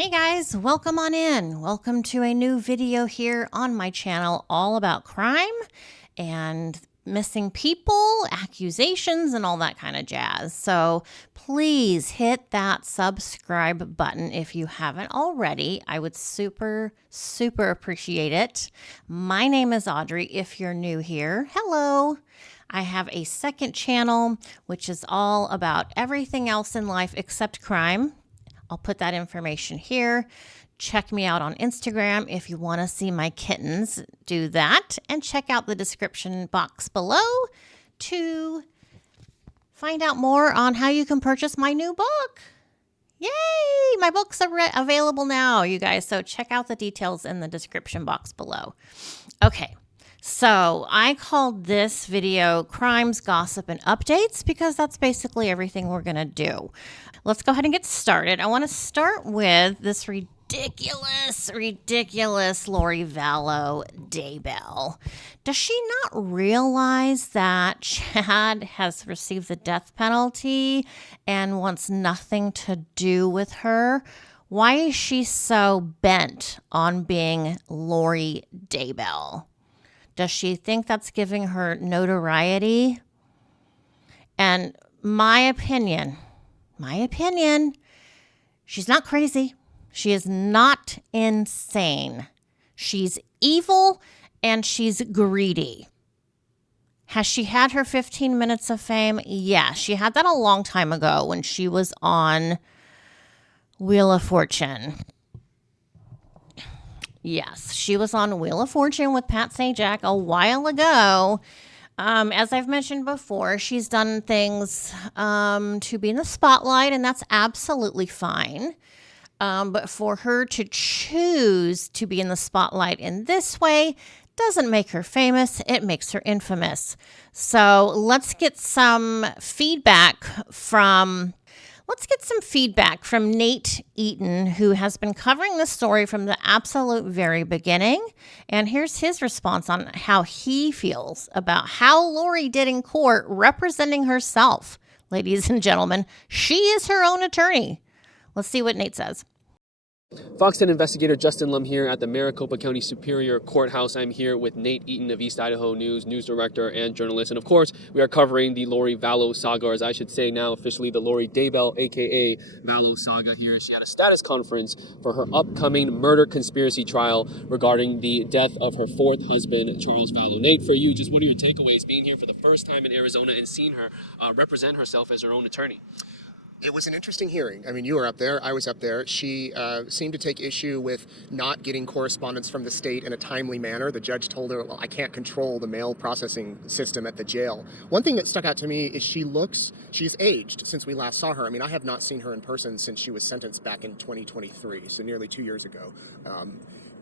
Hey guys, welcome on in. Welcome to a new video here on my channel all about crime and missing people, accusations, and all that kind of jazz. So please hit that subscribe button if you haven't already. I would super appreciate it. My name is Audrey. If you're new here, hello. I have a second channel, which is all about everything else in life except crime. I'll put that information here. Check me out on Instagram if you want to see my kittens. Do that. And check out the description box below to find out more on how you can purchase my new book. Yay! My books are available now, you guys. So check out the details in the description box below. Okay. So I called this video Crimes, Gossip, and Updates because that's basically everything we're going to do. Let's go ahead and get started. I want to start with this ridiculous Lori Vallow Daybell. Does she not realize that Chad has received the death penalty and wants nothing to do with her? Why is she so bent on being Lori Daybell? Does she think that's giving her notoriety? And my opinion, she's not crazy. She is not insane. She's evil and she's greedy. Has she had her 15 minutes of fame? Yeah, she had that a long time ago when she was on Wheel of Fortune. Yes, she was on Wheel of Fortune with Pat Sajak a while ago. As I've mentioned before, she's done things to be in the spotlight, and that's absolutely fine. But for her to choose to be in the spotlight in this way doesn't make her famous. It makes her infamous. So let's get some feedback from Nate Eaton, who has been covering this story from the absolute very beginning. And here's his response on how he feels about how Lori did in court representing herself. Ladies and gentlemen, she is her own attorney. Let's see what Nate says. Fox 10 investigator Justin Lum here at the Maricopa County Superior Courthouse. I'm here with Nate Eaton of East Idaho News, news director and journalist. And of course, we are covering the Lori Vallow saga, or as I should say now officially, the Lori Daybell, aka Vallow saga here. She had a status conference for her upcoming murder conspiracy trial regarding the death of her fourth husband, Charles Vallow. Nate, for you, just what are your takeaways being here for the first time in Arizona and seeing her represent herself as her own attorney? It was an interesting hearing. I mean, you were up there, I was up there. She seemed to take issue with not getting correspondence from the state in a timely manner. The judge told her, well, I can't control the mail processing system at the jail. One thing that stuck out to me is she's aged since we last saw her. I mean, I have not seen her in person since she was sentenced back in 2023, so nearly 2 years ago.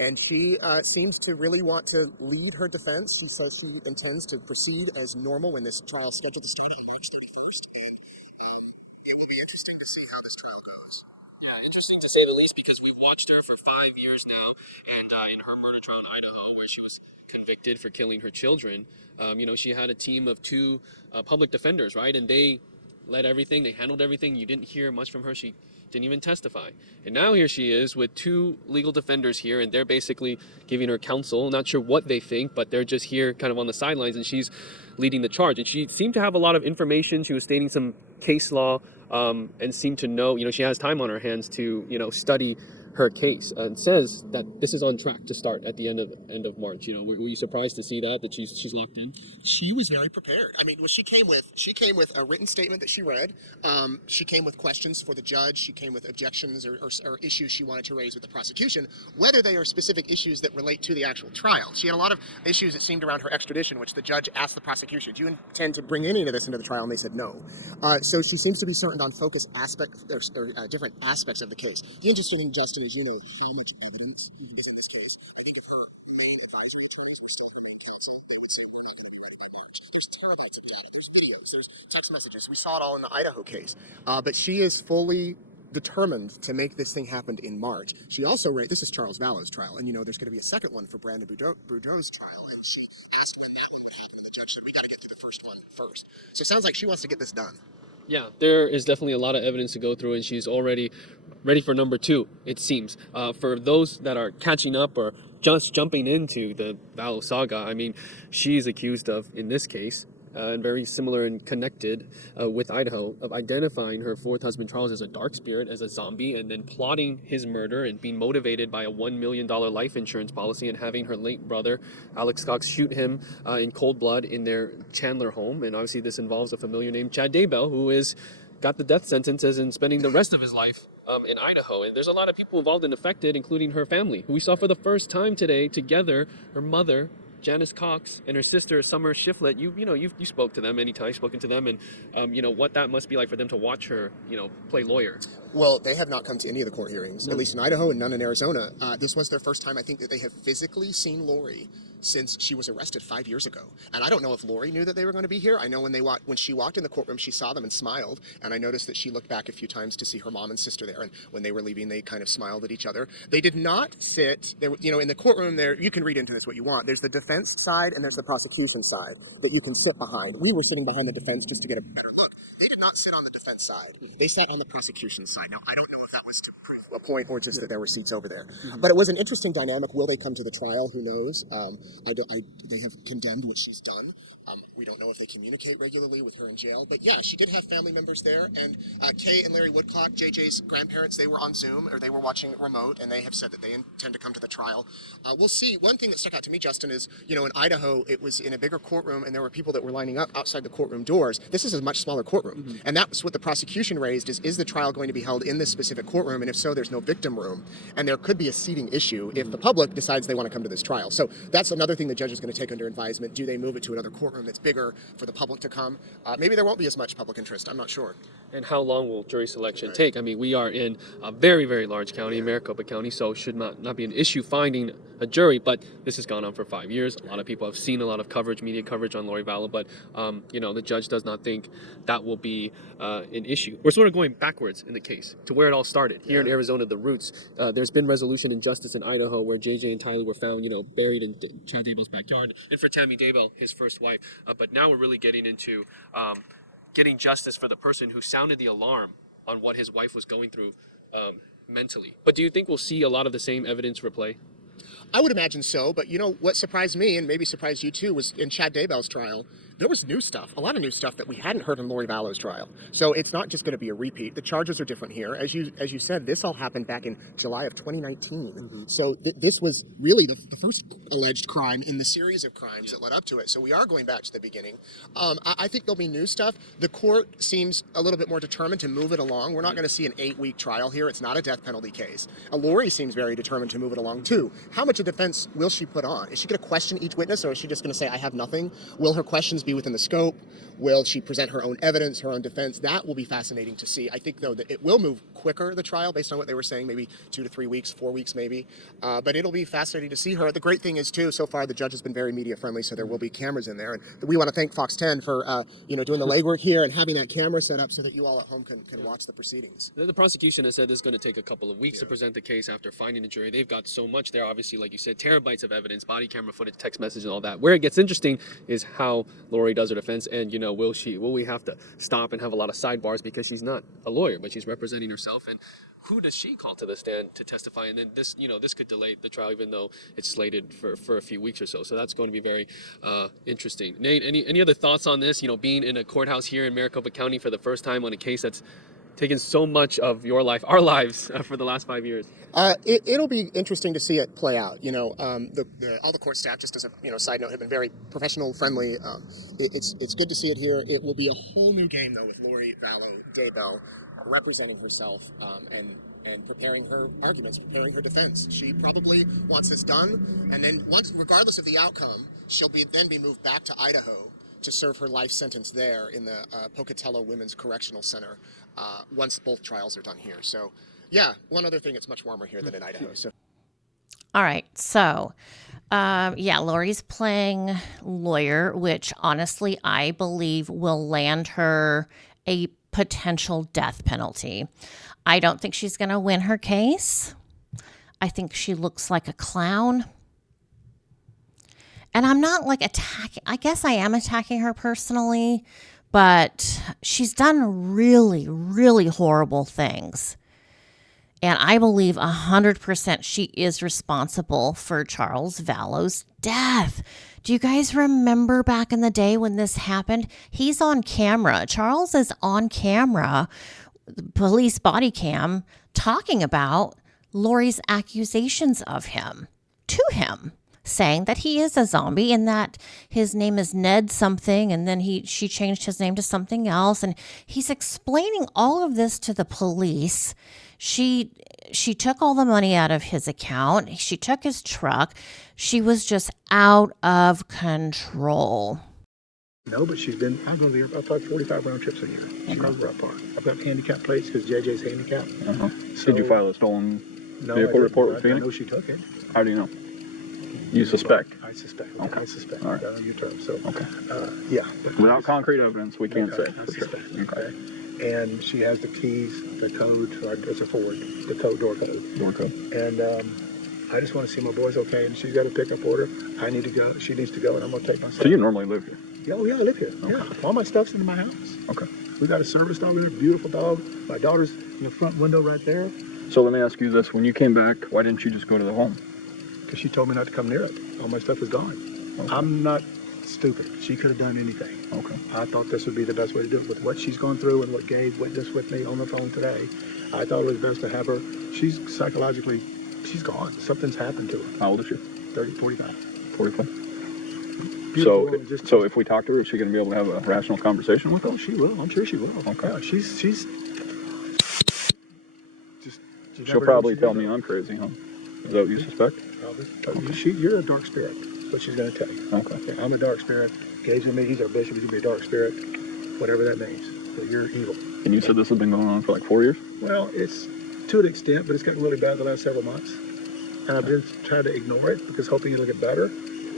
And she seems to really want to lead her defense. She says she intends to proceed as normal when this trial is scheduled to start on March 31st. It will be interesting to see how this trial goes. Yeah, interesting to say the least, because we've watched her for 5 years now, and in her murder trial in Idaho, where she was convicted for killing her children, she had a team of two public defenders, right? And they led everything, they handled everything. You didn't hear much from her. She didn't even testify. And now here she is with two legal defenders here, and they're basically giving her counsel. Not sure what they think, but they're just here kind of on the sidelines, and she's leading the charge. And she seemed to have a lot of information. She was stating some case law, and seemed to know, she has time on her hands to, study her case, and says that this is on track to start at the end of March. Were you surprised to see that she's locked in? She was very prepared. I mean, she came with a written statement that she read. She came with questions for the judge. She came with objections or issues she wanted to raise with the prosecution, whether they are specific issues that relate to the actual trial. She had a lot of issues, it seemed, around her extradition, which the judge asked the prosecution, do you intend to bring any of this into the trial? And they said no. So she seems to be certain on focus aspects or different aspects of the case. The interesting thing, Justin, is how much evidence is in this case. I think if her main advisory attorneys were still in counsel, I would say we're not going to by March. There's terabytes of data, there's videos, there's text messages. We saw it all in the Idaho case. But she is fully determined to make this thing happen in March. She also this is Charles Vallow's trial, and there's going to be a second one for Brandon Boudreaux's trial, and she asked when that one would happen, and the judge said, we got to get to the first one first. So it sounds like she wants to get this done. Yeah, there is definitely a lot of evidence to go through, and she's already ready for number 2, it seems. For those that are catching up or just jumping into the Vallow saga, I mean, she's accused of, in this case, and very similar and connected with Idaho, of identifying her fourth husband Charles as a dark spirit, as a zombie, and then plotting his murder and being motivated by a $1 million life insurance policy, and having her late brother Alex Cox shoot him in cold blood in their Chandler home. And obviously this involves a familiar named Chad Daybell, who is got the death sentences and spending the rest of his life in Idaho. And there's a lot of people involved and affected, including her family, who we saw for the first time today together. Her mother, Janice Cox, and her sister Summer Shiflett. You spoke to them many times, spoken to them, and what that must be like for them to watch her play lawyer. Well, they have not come to any of the court hearings, at least in Idaho, and none in Arizona. This was their first time, I think, that they have physically seen Lori since she was arrested 5 years ago. And I don't know if Lori knew that they were going to be here. I know when she walked in the courtroom, she saw them and smiled, and I noticed that she looked back a few times to see her mom and sister there, and when they were leaving, they kind of smiled at each other. They did not sit there, in the courtroom there. You can read into this what you want. There's the defense side and there's the prosecution side that you can sit behind. We were sitting behind the defense just to get a better look. They did not sit on the defense side. They sat on the prosecution side. Now, I don't know if that was to prove a point or just that there were seats over there. But it was an interesting dynamic. Will they come to the trial? Who knows? They have condemned what she's done. We don't know if they communicate regularly with her in jail. But yeah, she did have family members there. And Kay and Larry Woodcock, JJ's grandparents, they were on Zoom, or they were watching remote, and they have said that they intend to come to the trial. We'll see. One thing that stuck out to me, Justin, is, in Idaho, it was in a bigger courtroom, and there were people that were lining up outside the courtroom doors. This is a much smaller courtroom. And that's what the prosecution raised, is the trial going to be held in this specific courtroom? And if so, there's no victim room. And there could be a seating issue if the public decides they want to come to this trial. So that's another thing the judge is going to take under advisement. Do they move it to another courtroom that's bigger for the public to come? Maybe there won't be as much public interest. I'm not sure. And how long will jury selection take? I mean, we are in a very, very large county, Maricopa County, so it should not be an issue finding a jury, but this has gone on for 5 years. A lot of people have seen a lot of coverage, media coverage on Lori Vallow, but the judge does not think that will be an issue. We're sort of going backwards in the case to where it all started. Here in Arizona, the roots. There's been resolution and justice in Idaho where JJ and Tyler were found, buried in Chad Daybell's backyard, and for Tammy Daybell, his first wife. But now we're really getting into getting justice for the person who sounded the alarm on what his wife was going through mentally. But do you think we'll see a lot of the same evidence replay? I would imagine so, but what surprised me, and maybe surprised you too, was in Chad Daybell's trial, there was new stuff, a lot of new stuff that we hadn't heard in Lori Vallow's trial. So it's not just going to be a repeat. The charges are different here. As you said, this all happened back in July of 2019. So this was really the first alleged crime in the series of crimes that led up to it. So we are going back to the beginning. I think there'll be new stuff. The court seems a little bit more determined to move it along. We're not going to see an 8-week trial here. It's not a death penalty case. Lori seems very determined to move it along too. How much of defense will she put on? Is she going to question each witness, or is she just going to say, I have nothing? Will her questions be within the scope? Will she present her own evidence, her own defense? That will be fascinating to see. I think, though, that it will move quicker, the trial, based on what they were saying, maybe 2 to 3 weeks, 4 weeks maybe. But it'll be fascinating to see her. The great thing is, too, so far the judge has been very media friendly, so there will be cameras in there. And we want to thank Fox 10 for doing the legwork here and having that camera set up so that you all at home can watch the proceedings. The prosecution has said this is going to take a couple of weeks to present the case after finding the jury. They've got so much there, obviously, like you said, terabytes of evidence, body camera footage, text messages, and all that. Where it gets interesting is how Lori does her defense, and will we have to stop and have a lot of sidebars because she's not a lawyer, but she's representing herself, and who does she call to the stand to testify? And then this could delay the trial, even though it's slated for a few weeks or so. So that's going to be very interesting. Nate, any other thoughts on this? Being in a courthouse here in Maricopa County for the first time on a case that's taken so much of your life, our lives, for the last 5 years. It'll be interesting to see it play out. All the court staff, just as a side note, have been very professional, friendly. It's good to see it here. It will be a whole new game though with Lori Vallow Daybell representing herself and preparing her arguments, preparing her defense. She probably wants this done, and then regardless of the outcome, she'll then be moved back to Idaho to serve her life sentence there in the Pocatello Women's Correctional Center once both trials are done here. So, yeah, one other thing, it's much warmer here than in Idaho. So. All right, so, Lori's playing lawyer, which honestly I believe will land her a potential death penalty. I don't think she's going to win her case. I think she looks like a clown. And I'm not attacking, I guess I am attacking her personally, but she's done really, really horrible things. And I believe 100% she is responsible for Charles Vallow's death. Do you guys remember back in the day when this happened? He's on camera. Charles is on camera, police body cam, talking about Lori's accusations of him to him, saying that he is a zombie and that his name is Ned something, and then she changed his name to something else, and he's explaining all of this to the police. She took all the money out of his account. She took his truck. She was just out of control. No, but she's been, I go there about 45 round trips a year. She knows where I park. I've got handicap plates because JJ's handicapped. So, did you file a stolen vehicle report with Phoenix? I know she took it. How do you know? You suspect? I suspect. Okay. I suspect. All right. Your term. So, okay. Yeah. Without concrete evidence, we can't say. I For sure. suspect. Okay. And she has the keys, the code, it's a Ford, the code, door code. Door code. And I just want to see my boys okay, and she's got a pickup order. I need to go. She needs to go, and I'm going to take myself. So you normally live here? Yeah, oh yeah, I live here. Okay. Yeah, all my stuff's in my house. Okay. We got a service dog in there, beautiful dog. My daughter's in the front window right there. So let me ask you this: when you came back, why didn't you just go to the home? Because she told me not to come near it. All my stuff is gone. Okay. I'm not stupid. She could have done anything. Okay. I thought this would be the best way to do it. With what she's gone through and what Gabe witnessed with me on the phone today, I thought it was best to have her. She's psychologically, she's gone. Something's happened to her. How old is she? 45. 45. Beautiful, so if we talk to her, is she going to be able to have a rational conversation with us? Oh, she will. I'm sure she will. Okay. Yeah, she's just. She'll probably tell me I'm crazy, huh? Is that what you suspect? Probably. Okay. You're a dark spirit. That's what she's going to tell you. Okay. Yeah, I'm a dark spirit. Gabe's with me. He's our bishop. He's going to be a dark spirit. Whatever that means. So you're evil. And you said this has been going on for like 4 years? Well, it's to an extent, but it's gotten really bad the last several months. And I've been trying to ignore it because hoping it'll get better.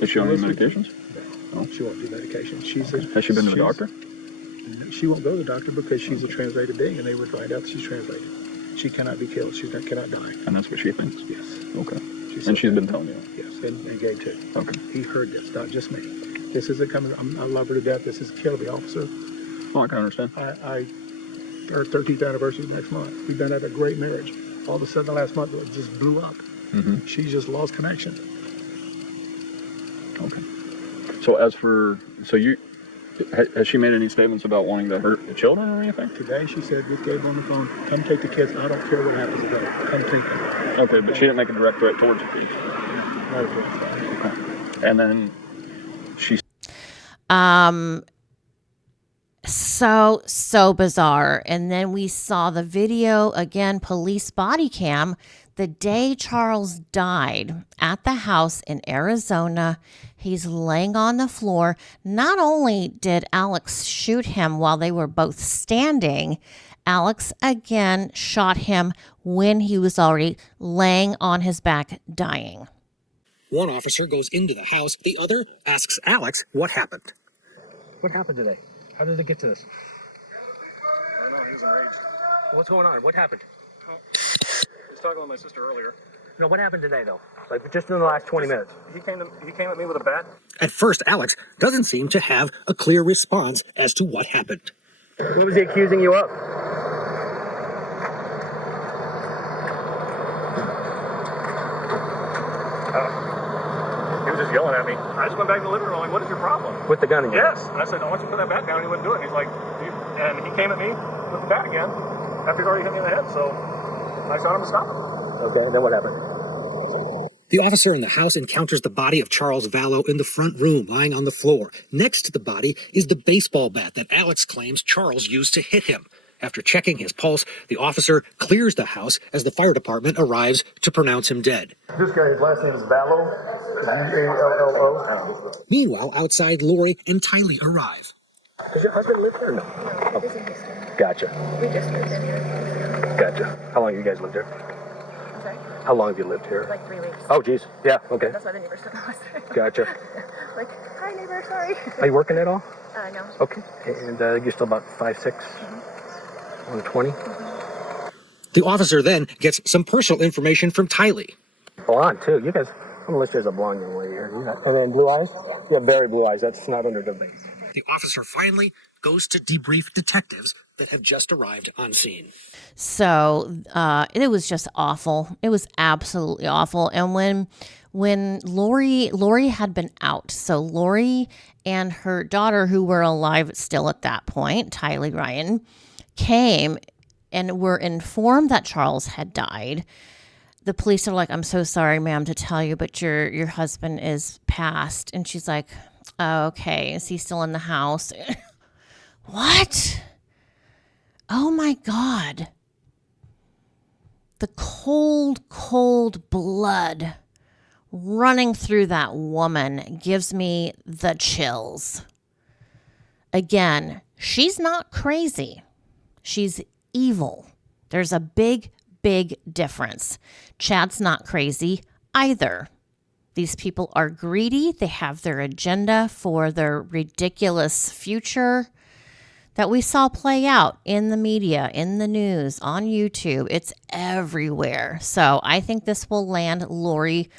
Is she on any medications? No, she won't do medication. Has she been to the doctor? She won't go to the doctor because she's a translated being, and they would find out that she's translated. She cannot be killed. She cannot die. And that's what she thinks? Yes. Okay. She's been telling you? Yes, and Gabe too. Okay. He heard this, not just me. This isn't coming. I love her to death. This is killing me, officer. Oh, I can understand. Our 13th anniversary next month. We've been at a great marriage. All of a sudden, the last month, it just blew up. Mm-hmm. She's just lost connection. Okay. So has she made any statements about wanting to hurt the children or anything? Today she said with Gabe on the phone, come take the kids. I don't care what happens to them. Come take them. Okay, but she didn't make a direct threat towards you. Not a threat. Okay. And then she... So bizarre. And then we saw the video again, police body cam, the day Charles died at the house in Arizona. He's laying on the floor. Not only did Alex shoot him while they were both standing, Alex again shot him when he was already laying on his back dying. One officer goes into the house. The other asks Alex what happened. What happened today? How did it get to this? I don't know. He was enraged. What's going on? What happened? I was talking with my sister earlier. No, what happened today, though? Like, just in the last 20 minutes. He came at me with a bat. At first, Alex doesn't seem to have a clear response as to what happened. What was he accusing you of? He was just yelling at me. I just went back to the living room. Like, what is your problem? With the gun again? Yes. And I said, I want you to put that bat down. And he wouldn't do it. He's like, and he came at me with the bat again after he'd already hit me in the head. So I shot him to stop him. Okay, then what happened? The officer in the house encounters the body of Charles Vallow in the front room, lying on the floor. Next to the body is the baseball bat that Alex claims Charles used to hit him. After checking his pulse, the officer clears the house as the fire department arrives to pronounce him dead. This guy's last name is Vallow. Vallow. Meanwhile, outside, Lori and Tylee arrive. Does your husband live here or no? No, he's in Houston. Gotcha. We just moved in here. Gotcha. How long have you guys lived here? I'm sorry? How long have you lived here? Like 3 weeks. Oh, geez. Yeah, okay. That's why the neighbors took us. Gotcha. Like, hi neighbor, sorry. Are you working at all? No. Okay. And you're still about 5'6", 120? The officer then gets some personal information from Tylee. Blonde, too. You guys, I'm going to list you as a blonde young lady here. And then blue eyes? Yeah, very blue eyes. That's not under the thing. The officer finally goes to debrief detectives that have just arrived on scene. So it was just awful. It was absolutely awful. And when Lori had been out, so Lori and her daughter, who were alive still at that point, Tylee Ryan, came and were informed that Charles had died. The police are like, "I'm so sorry, ma'am, to tell you, but your husband is passed." And she's like, "Oh, okay. Is he still in the house?" What? Oh my God. The cold blood running through that woman gives me the chills. Again, she's not crazy. She's evil. There's a big difference. Chad's not crazy either. These people are greedy. They have their agenda for their ridiculous future that we saw play out in the media, in the news, on YouTube. It's everywhere. So I think this will land Lori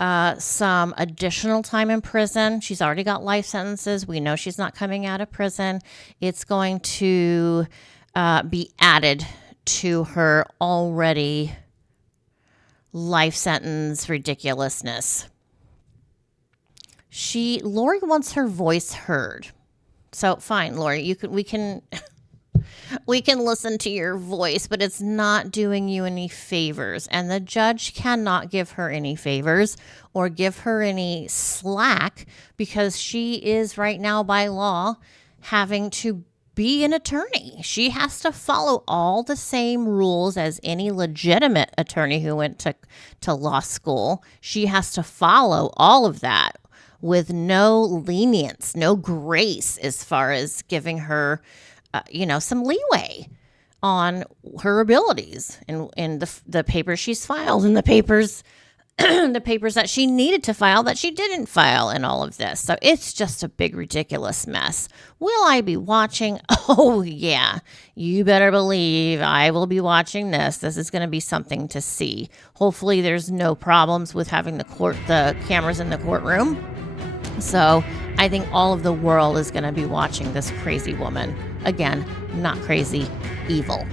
some additional time in prison. She's already got life sentences. We know she's not coming out of prison. It's going to be added to her already life sentence ridiculousness. Lori wants her voice heard. So fine, Lori, we can listen to your voice, but it's not doing you any favors. And the judge cannot give her any favors or give her any slack because she is right now by law having to be an attorney. She has to follow all the same rules as any legitimate attorney who went to law school. She has to follow all of that with no lenience, no grace as far as giving her, some leeway on her abilities and the papers she's filed and the papers the papers that she needed to file that she didn't file and all of this. So it's just a big, ridiculous mess. Will I be watching? Oh, yeah. You better believe I will be watching this. This is going to be something to see. Hopefully there's no problems with having the cameras in the courtroom. So I think all of the world is going to be watching this crazy woman. Again, not crazy, evil.